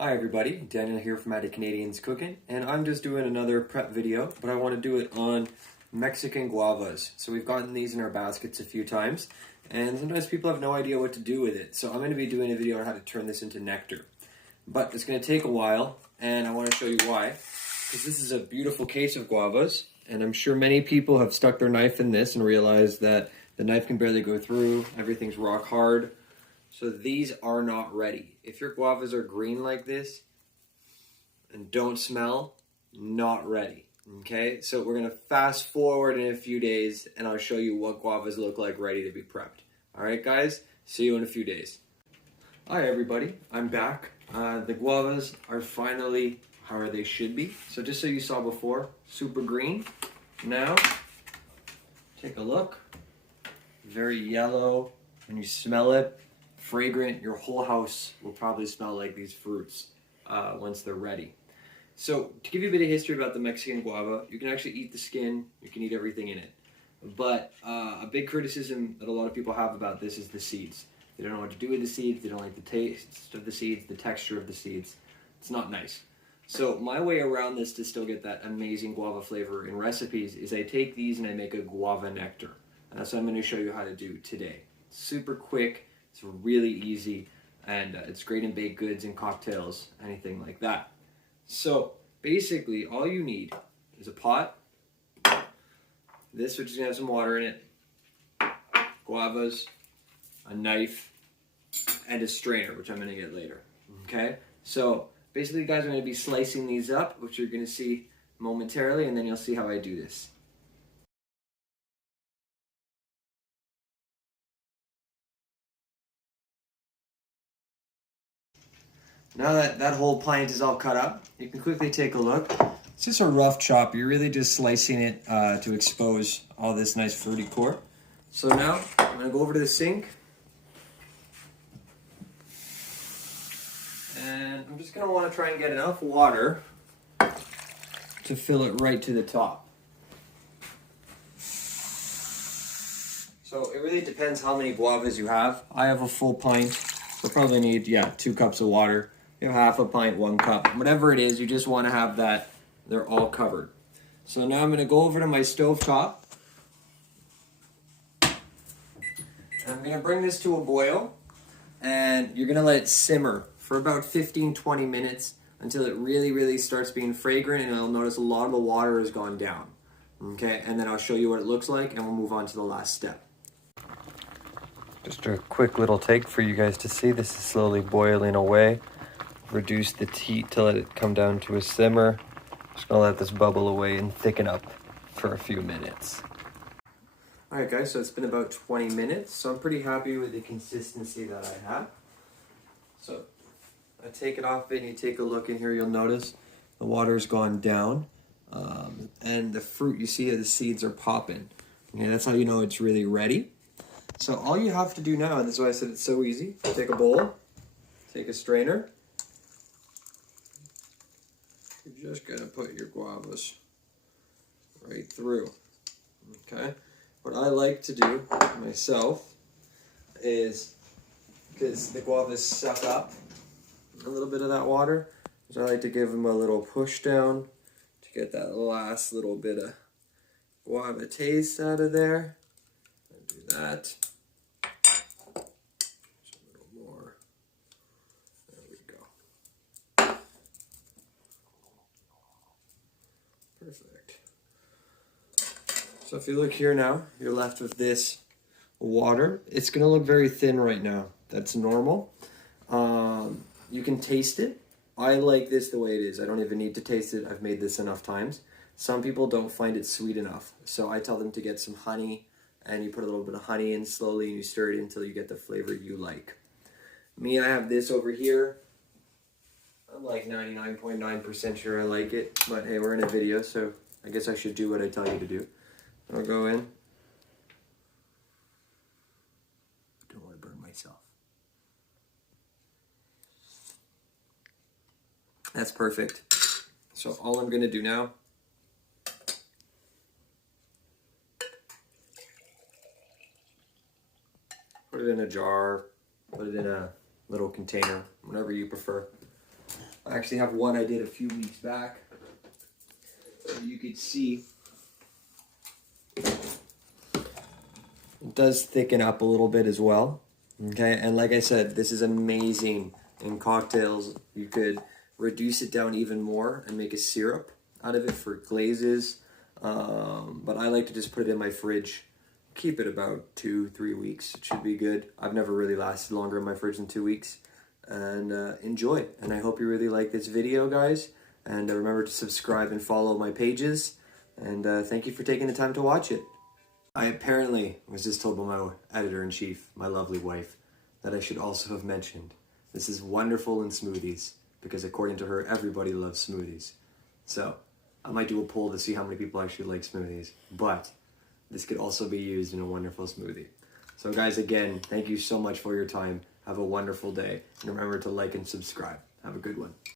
Hi everybody, Daniel here from Addy Canadians Cooking, and I'm just doing another prep video, but I want to do it on Mexican guavas. So we've gotten these in our baskets a few times, and sometimes people have no idea what to do with it. So I'm going to be doing a video on how to turn this into nectar. But it's going to take a while, and I want to show you why. Because this is a beautiful case of guavas, and I'm sure many people have stuck their knife in this and realized that the knife can barely go through, everything's rock hard. So these are not ready. If your guavas are green like this and don't smell, not ready. Okay, so we're gonna fast forward in a few days and I'll show you what guavas look like ready to be prepped. All right, guys, see you in a few days. Hi, everybody, I'm back. The guavas are finally how they should be. So just so you saw before, super green. Now, take a look. Very yellow. When you smell it, fragrant. Your whole house will probably smell like these fruits once they're ready. So to give you a bit of history about the Mexican guava, you can actually eat the skin, you can eat everything in it. But a big criticism that a lot of people have about this is the seeds. They don't know what to do with the seeds, they don't like the taste of the seeds, the texture of the seeds. It's not nice. So my way around this to still get that amazing guava flavor in recipes is I take these and I make a guava nectar. And that's what I'm going to show you how to do today. Super quick. It's really easy, and it's great in baked goods and cocktails, anything like that. So basically, all you need is a pot, this which is going to have some water in it, guavas, a knife, and a strainer, which I'm going to get later. Okay? So basically, guys, I'm going to be slicing these up, which you're going to see momentarily, and then you'll see how I do this. Now that that whole pint is all cut up, you can quickly take a look. It's just a rough chop. You're really just slicing it to expose all this nice fruity core. So now I'm going to go over to the sink. And I'm just going to want to try and get enough water to fill it right to the top. So it really depends how many guavas you have. I have a full pint. So probably need, 2 cups of water. You have half a pint, 1 cup, whatever it is, you just want to have that, they're all covered. So now I'm going to go over to my stove top. And I'm going to bring this to a boil, and you're going to let it simmer for about 15-20 minutes until it really starts being fragrant, and you'll notice a lot of the water has gone down. Okay, and then I'll show you what it looks like, and we'll move on to the last step. Just a quick little take for you guys to see. This is slowly boiling away. Reduce the heat to let it come down to a simmer. Just gonna let this bubble away and thicken up for a few minutes. All right, guys, so it's been about 20 minutes. So I'm pretty happy with the consistency that I have. So I take it off and you take a look in here, you'll notice the water's gone down. And the fruit, you see the seeds are popping. Okay, that's how you know it's really ready. So all you have to do now, and this is why I said it's so easy, take a bowl, take a strainer. You're just gonna put your guavas right through, okay? What I like to do myself is, because the guavas suck up a little bit of that water, is I like to give them a little push down to get that last little bit of guava taste out of there. I'll do that. Just a little more. There we go. Perfect. So if you look here now, you're left with this water. It's going to look very thin right now. That's normal. You can taste it. I like this the way it is. I don't even need to taste it. I've made this enough times. Some people don't find it sweet enough. So I tell them to get some honey, and you put a little bit of honey in slowly and you stir it until you get the flavor you like. Me, I have this over here. I'm like 99.9% sure I like it, but hey, we're in a video, so I guess I should do what I tell you to do. I'll go in. I don't want to burn myself. That's perfect. So all I'm going to do now put it in a jar, put it in a little container, whatever you prefer. I actually have one I did a few weeks back. So you could see it does thicken up a little bit as well. Okay, and like I said, this is amazing in cocktails. You could reduce it down even more and make a syrup out of it for glazes. But I like to just put it in my fridge. Keep it about 2-3 weeks. It should be good. I've never really lasted longer in my fridge than 2 weeks. And enjoy. And I hope you really like this video, guys. And remember to subscribe and follow my pages. And thank you for taking the time to watch it. I apparently was just told by my editor-in-chief, my lovely wife, that I should also have mentioned this is wonderful in smoothies, because according to her, everybody loves smoothies. So I might do a poll to see how many people actually like smoothies, but this could also be used in a wonderful smoothie. So guys, again, thank you so much for your time. Have a wonderful day, and remember to like and subscribe. Have a good one.